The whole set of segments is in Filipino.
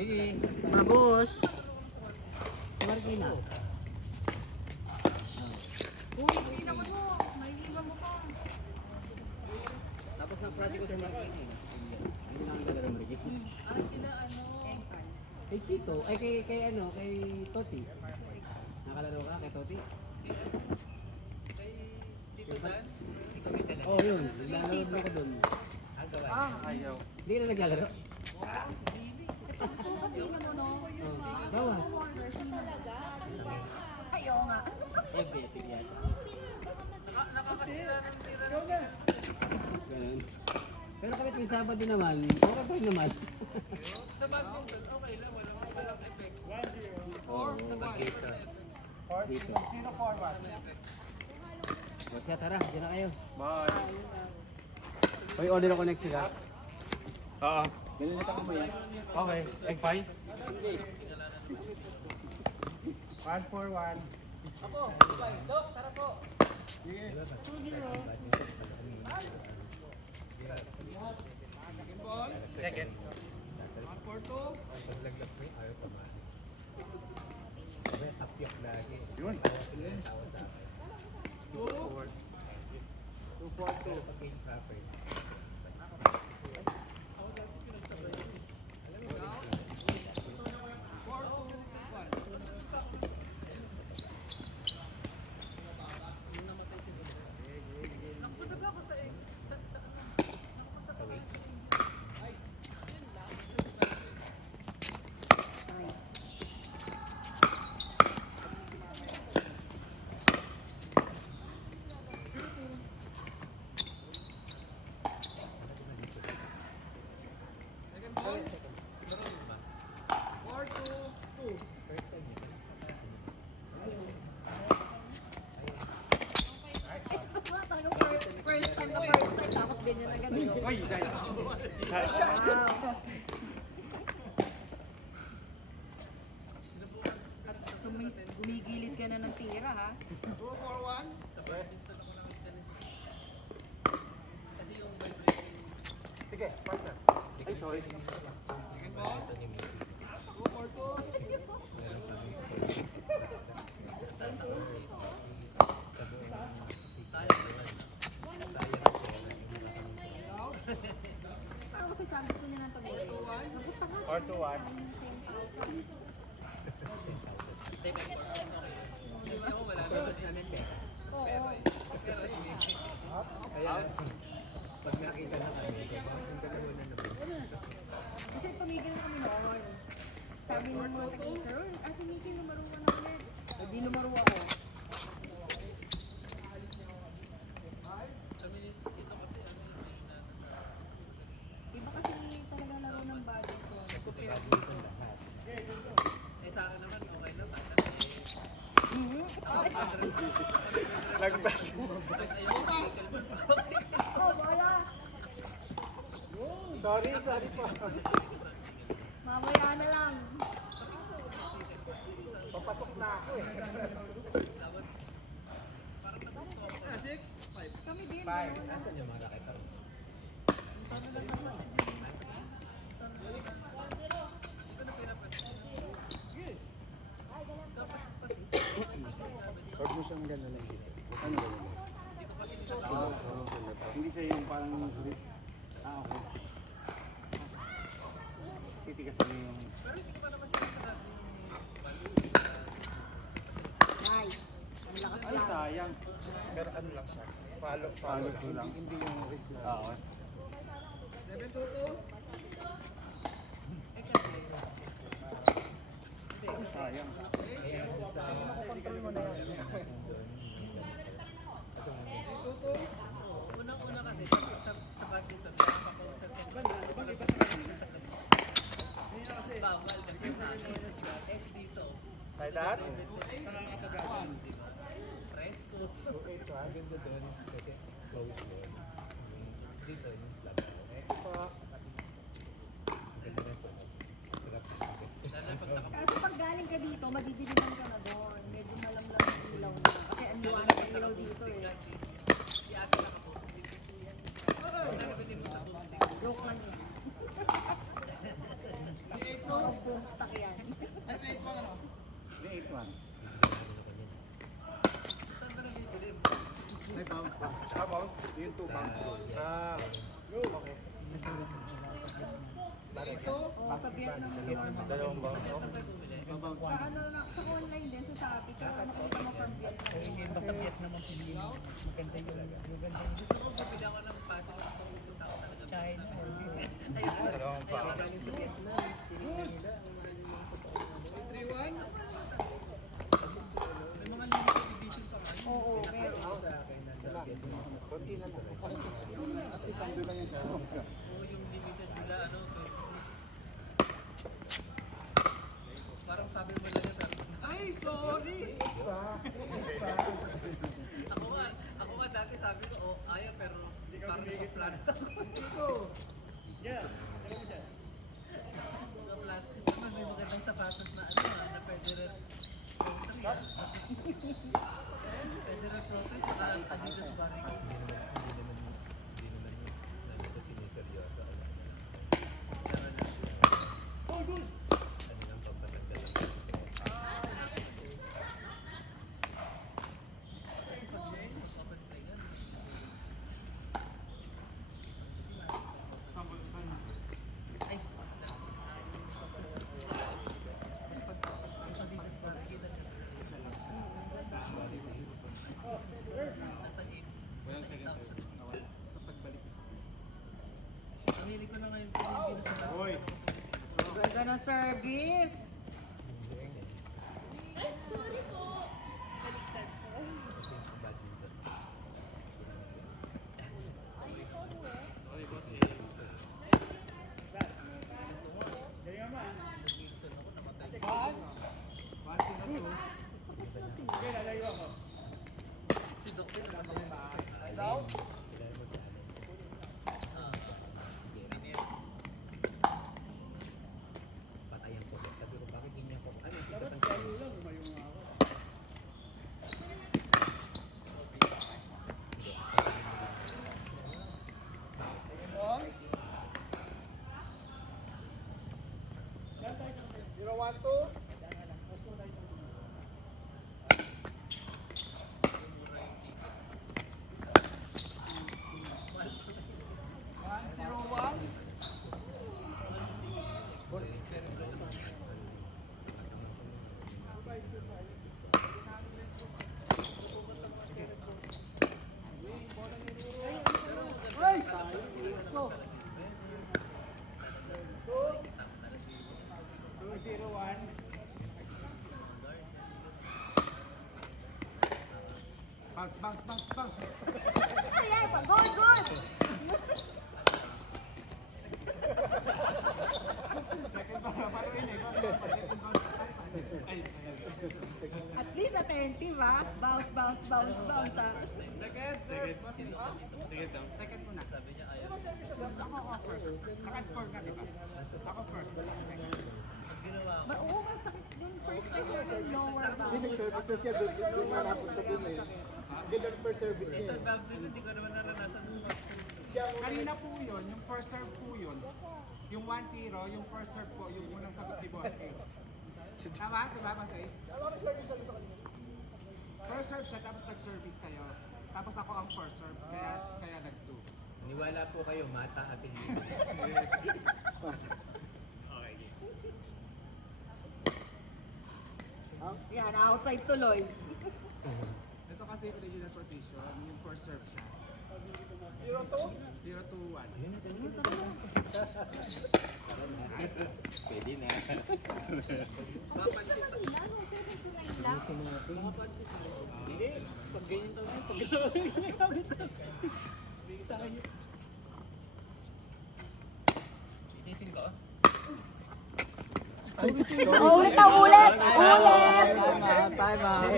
Sige. Mga boss. Marikina. Uy, hindi naman mo. May iba mo pa. Tapos ng project ko sa Marikina. Hindi lang talaga Marikina. Sila ano? Kay Chito, ay kay Toti. Nakalaro ka kay Toti? Oh, yun. Naglalaro din ka dun. Ayaw. Hindi ka na naglalaro? Kasi naman no. Bawas. Ayaw nga. Eh, betik yata. Ganun. Pero kahit may Sabado naman, okay pa rin naman. Sa badminton, okay lang. Walang effect. 1-0. Dito. Sino forward? Basta tara, dyan na kayo. Bye. Hoy, order ako next week ha. Oo. Ganun na ako mo yan. Okay. Egg pie? Sige. 1-4-1. Ako, Dok, tara po. Second. 1-4-2. Yun. 2-4-2. First time tapos ganyan na ganun. Oy, dahil. Umigilid ka na ng tira ha. 2-4-1. Yes. Sige, partner. Ay, sorry. Second ball. 2-4-2. Parang kasi sabi ko niya ng tabi. 4-1. Pag nakita na kami, Kasi tumigil na kami noon. Sabi ng mga taga-teacher, si Mickey numero 1 na ulit. Hindi numero ako. Iba kasi talaga laro ng body ko. Lagpas. Oh, wala. Sorry po. Mamaya na lang. Papasok na ako eh. Kami din. 5. Nasaan yung mga nakita? Huwag mo siyang gano'n lang dito. Ano gano'n? Hindi siya yung parang grip. Okay. Titigas mo yung... Nice. Ang lakas Ay, lang. sayang. Pero ano lang siya? Follow ko lang. Hindi yung wrist lang. Oo. 7-2-2. Sayang. Unang-una kasi sa badminton, bawal kasi edge dito. Like that? Presto. Okay, so ang ganda doon, kasi close doon. Dito yung flat. Ito pa. Ganda na ito. Kasi pag galing ka dito, madidiliman ka na doon. Medyo malamlam ang ilaw na. Kasi ang liwanag ang ilaw dito eh. Joke lang yun. About? Yung 2 pounds. Okay. Oo, sa Vietnam mo normal. Dalawang pounds. Sa ano lang, sa online din, sa Shopee. Pero makikita mo from Vietnam. Basta Vietnam ang piliin. Maganda yun. Maganda yun. Gusto ko bibili ako ng pato. Pupunta ako talaga. China. Dalawang pounds. Galing sa Vietnam. May mga limited edition pa nga. Oo, meron. Konti na lang. At least ando lang yung Oo, yung limited nila, ano, 20. Parang sabi mo lang yan, ay, sorry! Ako nga dati sabi ko, oh, ayaw, pero parang sa plan. Dito! Yeah, alam mo dyan. Sa plastic, may magandang sapatos na ano, na pwede rin. Pwede rin protect, saka dito sa bari ko. Pamili ko na ngayon po yung dito sa Hoy! Ganda ng service. si Doktor na Patayan ko. Sabi ko, bakit ganyan ko? Ano, dapat kayo lang, umayong ako. Zero, 1, 2. Bounce. Ayan, good! Second pa, paano yun eh? At least attentive, ha? Bounce, ah. Second, sir. Second muna. Ako first. Naka-score ka, di ba? Ako first. Second. Oo, masakit yung first pressure yung lower bound. Nag-service siya doon. Yung marapot sa doon eh. Ganun per service niya. Sa Dublin, hindi ko naman naranasan ng Kanina po yun, yung first serve po yun. Yung 1-0, yung first serve po, yung unang sagot ni Boss A. Tama? Diba, Boss A? First serve siya, tapos nag-service kayo. Tapos ako ang first serve, kaya nag-2. Niwala po kayo, mata at hindi. Yan, outside tuloy. Ito kasi yung original position, yung first serve siya. 0-2? 0-2-1. Pwede na. Hindi, pag ganyan to na, pag Itisin ko. Ulit! Time out.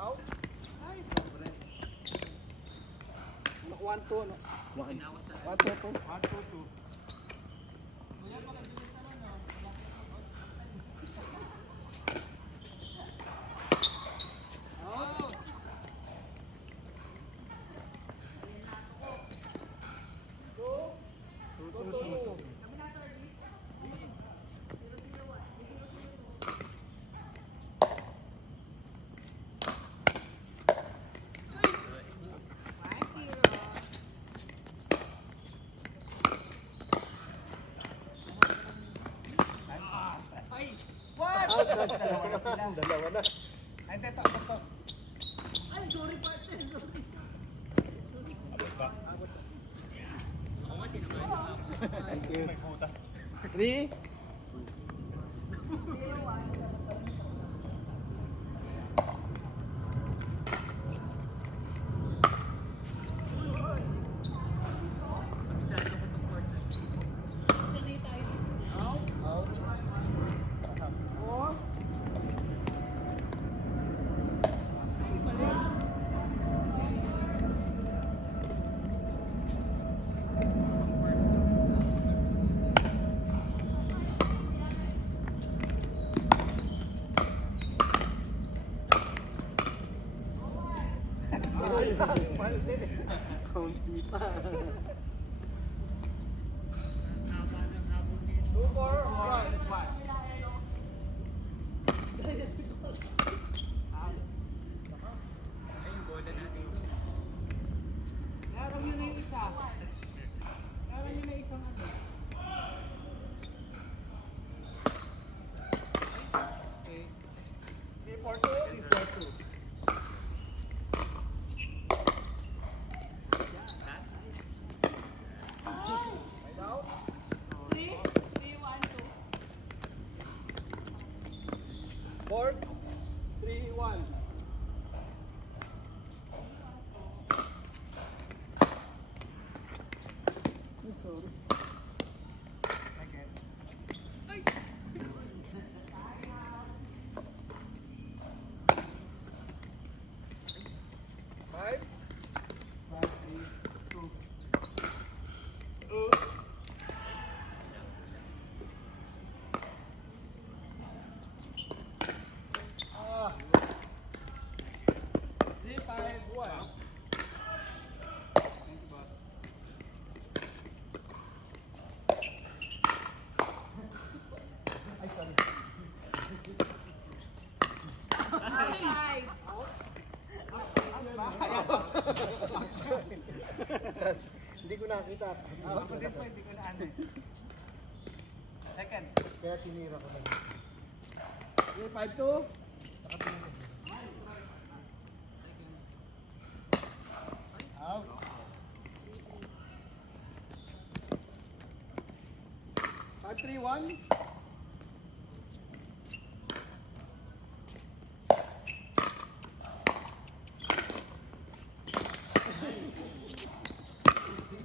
Out? Ay, sobre. 1-2, no? 1-2-2. 1-2-2. Dalawa na. Ay, hindi, to. Ay, sorry partner, sorry. Abot ba? Thank you. May butas. 3. Kabisado ko itong partner. Out. 4. Kaunti pa. 2, 4, 1. Ay, yung bola natin. Meron yun na yung isa. Meron yun na isang ano. Okay. 3, 4, 2. 3, 4, 2. Out. 4, 3, 1. Five. 5, 3, 2. Ah. 3, 5, 1. Thank you, boss. Ay, sorry. Hindi ko nakita. Ako din po, hindi ko na ano. Second. Kaya sinira ko na. 3, 5, 2. Out. 5, 3, 1.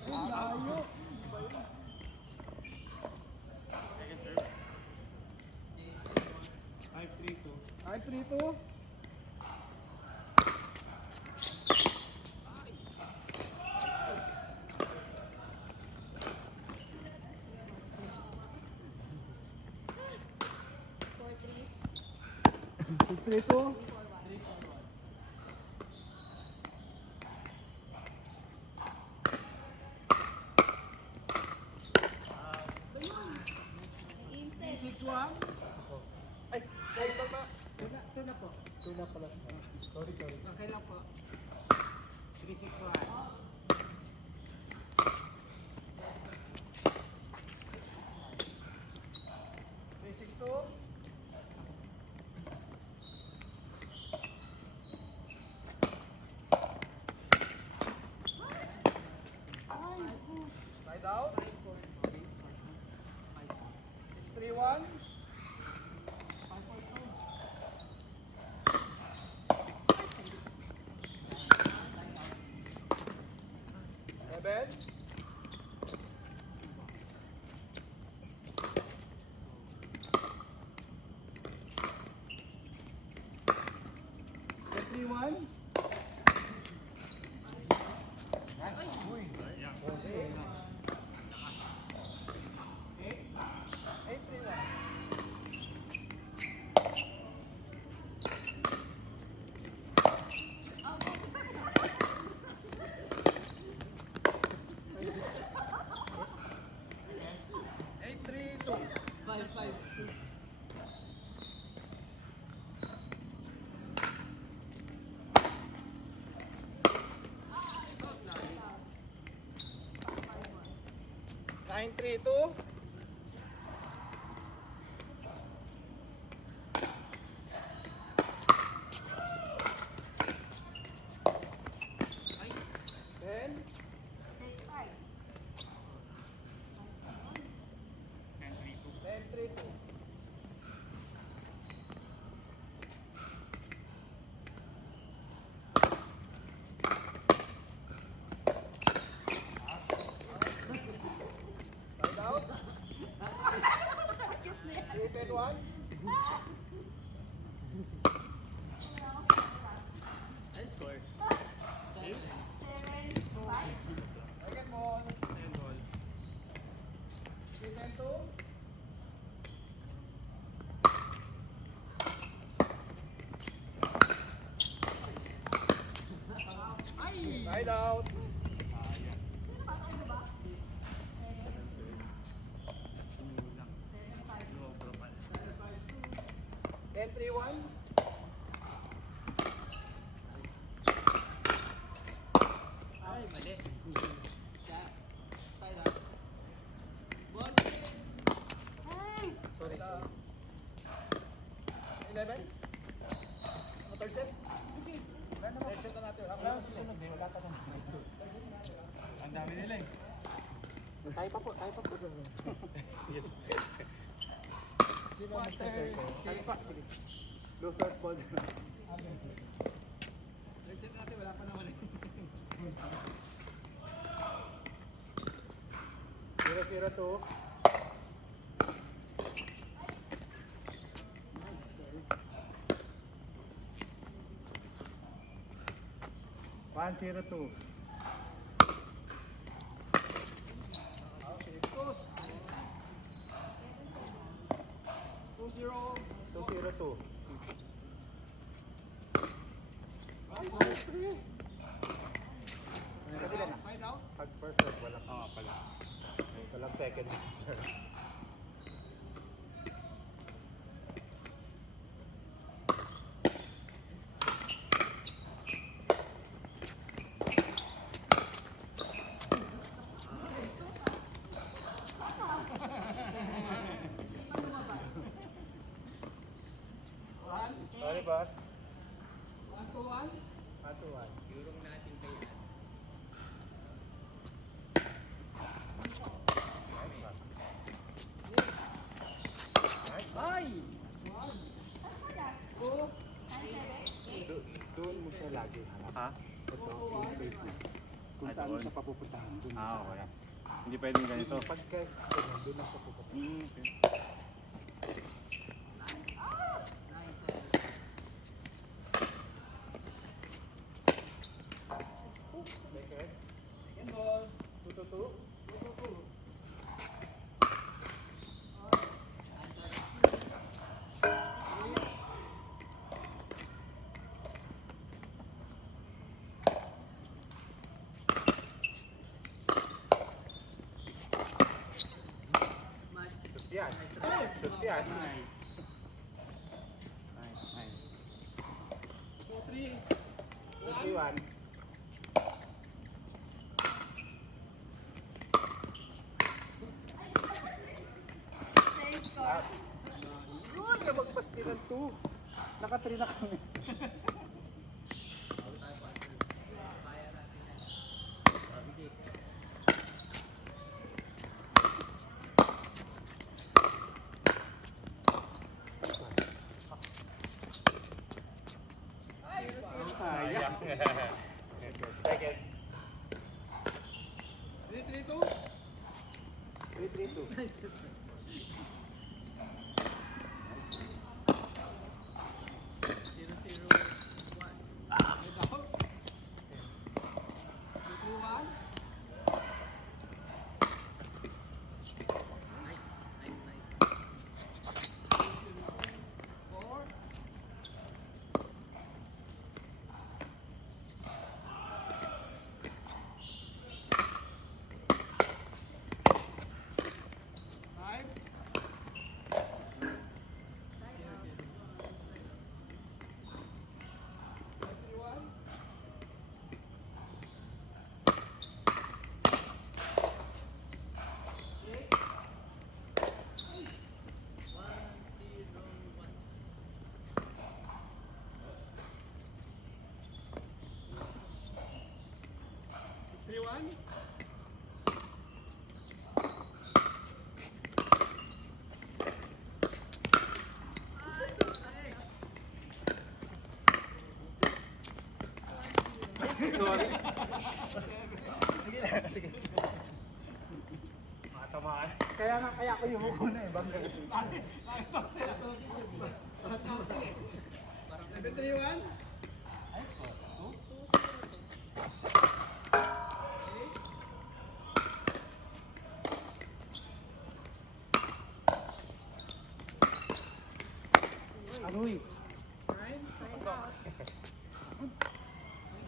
Layo. 5, 3, 2. 5, 3, 2. Six, 3, 2. Six, 1. Ay, ay, baba. Ito na po. Ito na pala. Sorry. Okay lang po. 3, 6, 1. 3, 6, 2. Slide out. 6, 3, 1. 7. 3, 1. Nine, 3, 2. Side out. Entry 1. Ay, mali. Side out. Ball. Sorry. 11. Third set. Third set na natin. Wala na susunod eh. Wala ka na. Ang dami nila eh. Tayo pa po. Sino ang magsaserve? Ano pa? Sige. Loser ball. Third set natin, wala pa naman eh. 0-0-2. Nice, 1-0-2. Toss. 2-0. 2-0-2. Side out. Pag first serve, walang pala. Walang second serve. Sorry, boss. 1-1. 1-1. Yurong natin kayo. Ay! Doon mo siya lagi harap. Ha? Ito, yung Facebook. Kung saan mo siya papupuntahan, doon mo siya. Okay. Hindi pwedeng ganito. Pagka, doon lang siya pupuntahan. Okay. Second. Second ball. 2-2. Shoot yan. Shoot yan. Nice, nice. 4-3. 3-1. Yun, na magpasti ng 2. Naka-3 na kami. Sayang. Second. 3-3-2. 3-3-2. Side out. 2-1. Four. Five. One. Matamaan. Kaya ko yung huko na eh. Bangga. 7-3-1. Aroy. 9.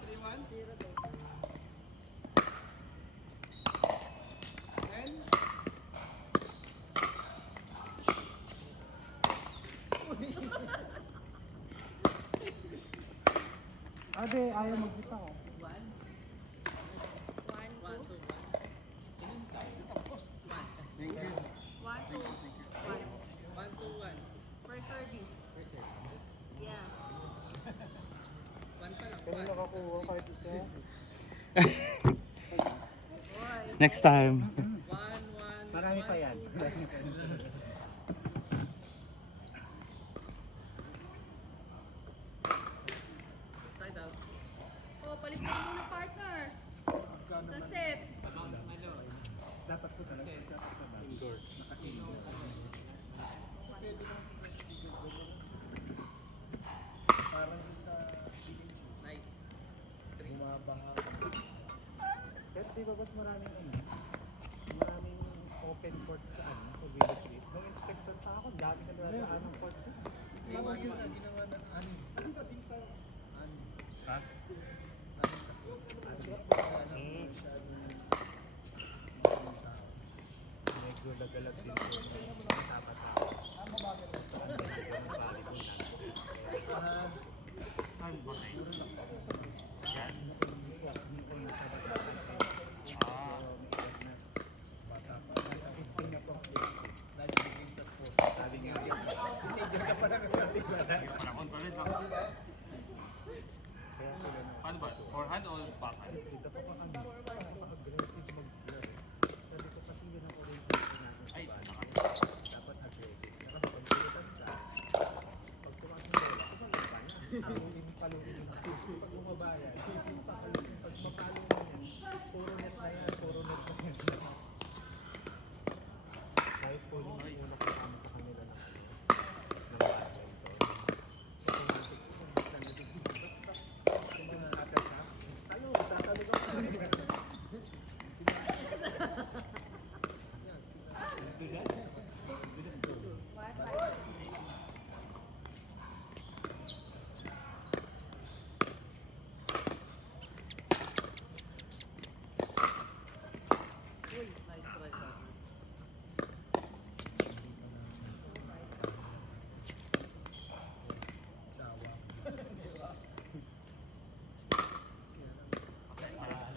3-1. Ade, ayaw mag-hit ako. 1, 2, 1. Thank you. 1, 2, 1. 1, 2, 1. First service. Yeah. 1 pa lang. Kaya nakakuha kahit isa. Boy. Next time. 1, 1. Marami pa yan. Side out. Oh, palit na muna partner. Sa set. Dapat ko talaga. Indoor. Parang sa Nice. bumabaha. Pero di ba mas maraming maraming open court sa sa Village Race. Nung inspector pa ako, dami na nadaan ng court. Ginawa yun na ginawa ng ani. Ha? Medyo lagalag din po. Tapa-tapa. Saan ba kayo? Yan? Ah, Sabi niya, teenager ka pa lang. panahon pa rin. Paano ba? Forehand o backhand? Dito pa kami. Aggressive mag-laro. Sabi ko kasi yun ang orientation natin. Ay, Dapat aggressive. Kasi pag pulutan ka, pag tumaas ng bola, paluin yung pag bumaba yan, pag mapalo mo yan, puro net na yan, puro net na yan. Kahit po yung una kasama sa kanila ng badminton. Automatic po, yung mga atas ha, tatalog ako. Nice try, sir.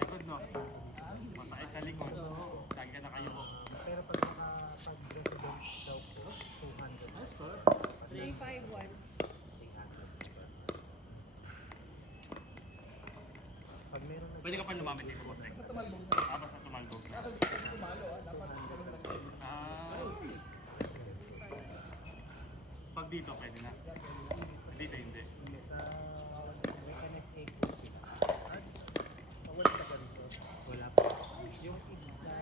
likod no? Masakit sa likod. Lagi ka nakayuko. Pero pag pag-resident daw po, 200. 3, 5, 1. Pag meron na Pwede ka pa lumamit dito, boss. Basta tumalbog. Basta tumalbog. Ah. Pag dito, pwede na. Dito, hindi. sa may NFA po sila. Wala ka ba rito? Wala po. Yung isa.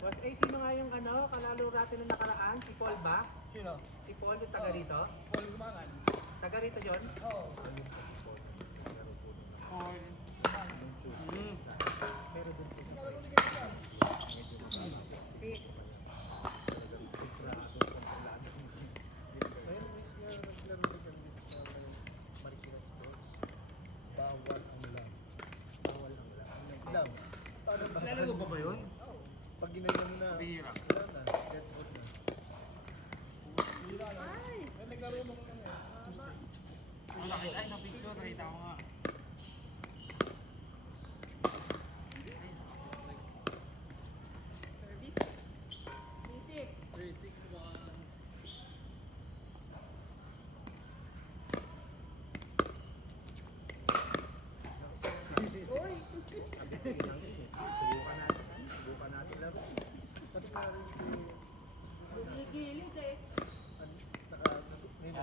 Was, sino nga yung kalalo natin na nakaraan? Si Paul ba? Sino? Si Paul yung taga rito? Paul Gumangan. Taga rito yun? Oo. Or, Pero dun po sa 6. Ayun, miss niya, naglaro na siya sa Marikina Sports. Bawal ang lang. Bawal ang lang. Lang. Paano ba? nalalago ba ba yun? Pag ginanyan mo na, Bihira. wala na. Get out na. Ay! Ang nakita, ay, na-picture. Nakita ko nga. Service. 3, 6. 3, 6, 1. Uy! Subukan natin laro. Sabi nga rin Gigilid eh.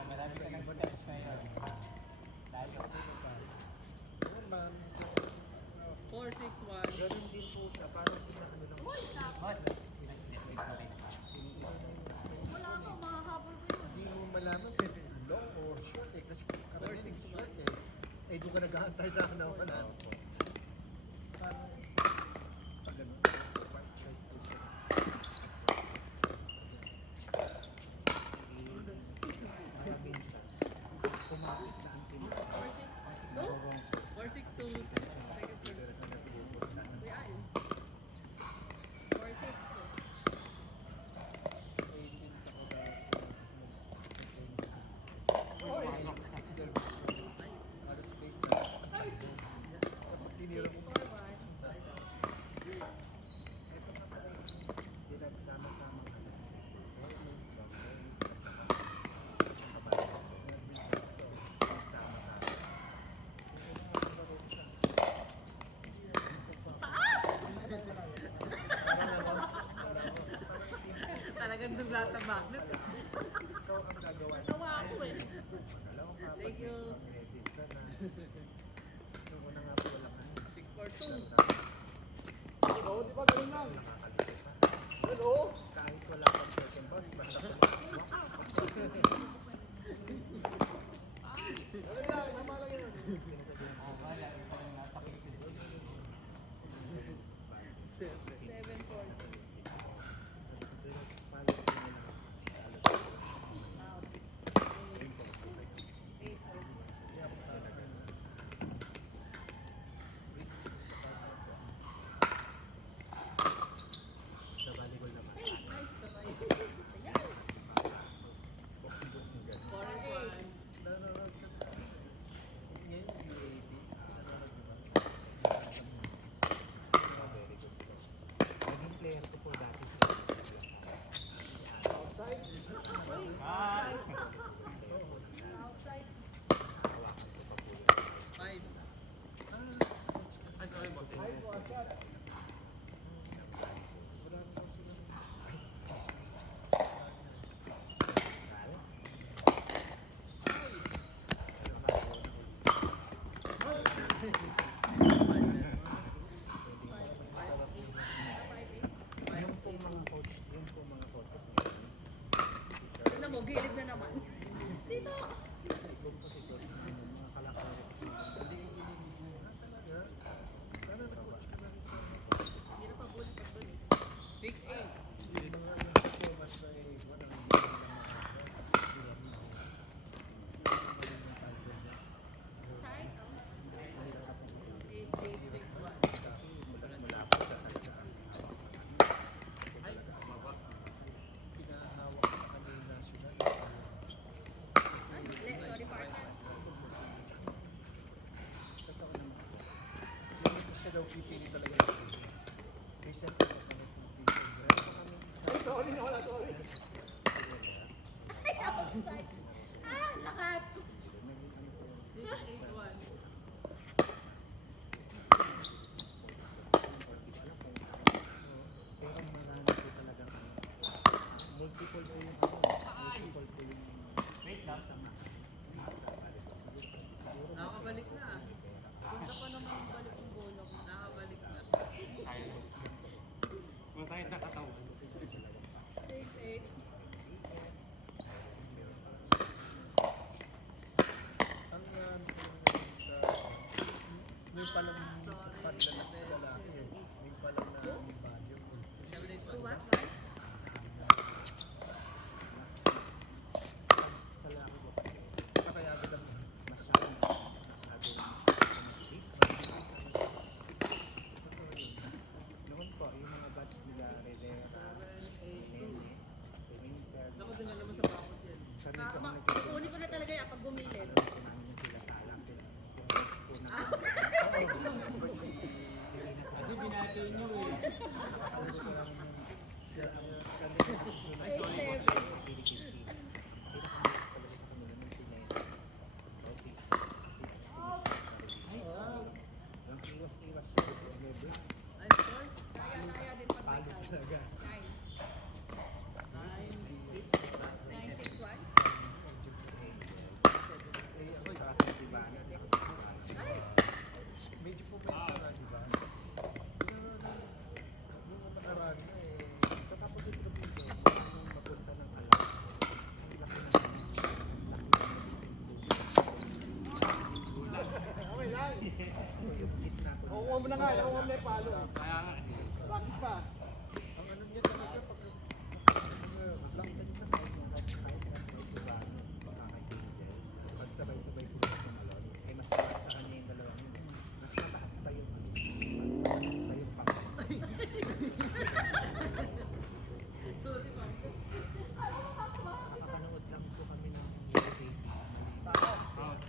Marami ka ng steps ngayon. Dahil ako dito. ma'am, 4, 6, 1. ganun din po siya. Parang sila ano lang. Uy! Boss. Wala ka, makahabol ko yun. Hindi mo malaman long or short eh. Kasi karamihan short eh. Eh, doon ka nag-aantay sa akin na wala. Parang, pag ganun, 5 strikes to siya. Kaya minsan, kumapit na ang team. 4, 6, 2. Second serve. Uy, ay. 4, 6. Para space na. lahat ng magnet. Ikaw ang gagawa. Natawa ako eh. Dalawang kapatid. Thank you. Resista na. Nung una nga po wala ka. 642. Hello, di ba ganun lang? Nakakalikot na. Hello? Kahit wala kang second boss, basta ka. Ano lang, tama lang yun. Oh, wala. Ito yung nasa kitchen. 740. Sa volleyball naman. Naging player ko po dati sa Ah! Outside. hawakan ko pa po yun. 5. Ay, sorry, boss. Yung pong mga coaches ngayon, Tignan mo, gilid na naman. Dito. yung kasi coach ngayon, mga kalakar. Hindi talaga. Sana nag-coach ka na rin sa Hindi na pa bulit pa to eh. 6-8. yung mga yung performance na walang hindi nila Side. mula po sa talaga pinahawak sa kanyang national. Sorry, partner. Totoo naman. Yung siya daw pipili talaga yung recent na sorry na wala, sorry. Outside. Ah, lakas. 6-8-1. Pero marami po talaga multiple po yung multiple po yung Wait lang. Nakakabalik na. Punta pa naman balik yung bola ko. Nakakabalik na. Sayang. Masayang na katawan. 6-8. ang sa may palang sa paglalak sa lalaki may palang na value 7-8-1. To what? sa lalaki ko kaya bilang masyadong noon po yung mga batch nila Rivera, Nene, Winter, Ako din naman sa bakot yan. kami kami Kukunin ko na talaga yan pag gumilid. nagkikita namin yung sila salang Kasi binati nyo eh. Ay, score? Kaya din pag may side. 9-6-1. Medyo po ba di ba? Nung nakaraan na sa tapos yung probinsya, nung mapunta ng alam, laki na okay lang. Yung gitna ko. Oo, mo na nga. Ako mo na palo. Kaya nga. Bakit pa? Ang ano niya talaga pag lang din sa kahit na diba, makakaibigan. Pag sabay-sabay sila sa malon, eh mas mataas sa kanya yung dalawang yun. Mas mataas pa yung ano, mas mataas pa yung pang. Nakakanood lang po kami ng movie. Out.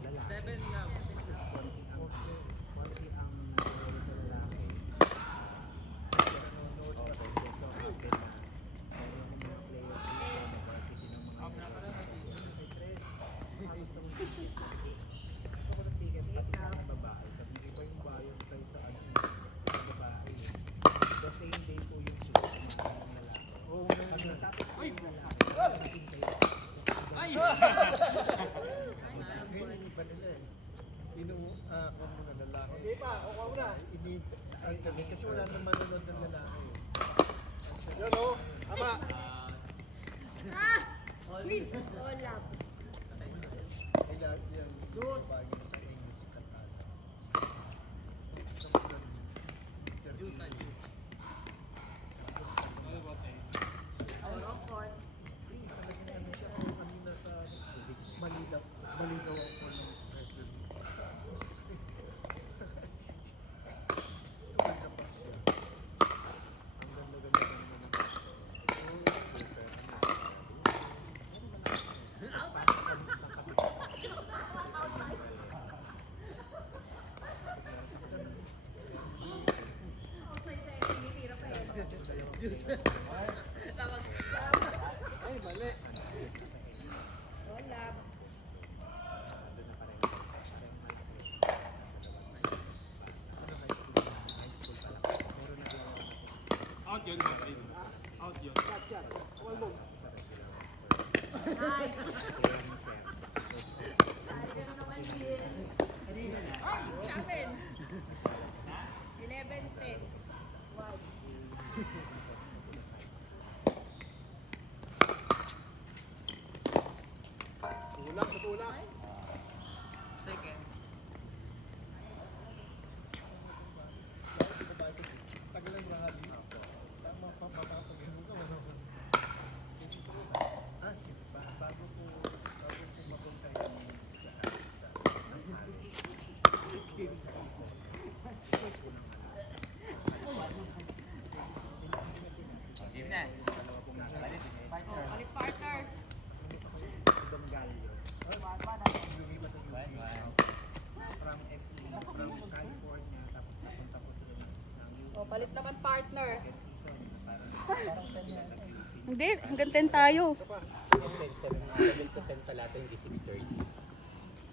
Lalaki. 7 lang. Konti ang lalaki. Ako muna lalaki. Hindi pa, ako muna. Ang tabi kasi wala nang manonood ng lalaki. Yan o, ama. Win! All love. Ay lahat yan. Dos. Bagay na sa English si Katana. Orokot. Kanina sa maligaw ako ng pressure. Ay, mali. All love. Out yun, Martin. Out yun. Seven. 11-10. Wow. Kulang, sa kulang. Second. Tagal ang lahat. Tama pa, papapagano ka. Sige pa. Bago ko mapunta yung Game na. Balik partner. Bengalio. Lumipat ang from California, tapos napunta ko sila ng O, palit naman partner. parang Hindi, hanggang 10 tayo. 7 to 10 pala ito, hindi 6:30.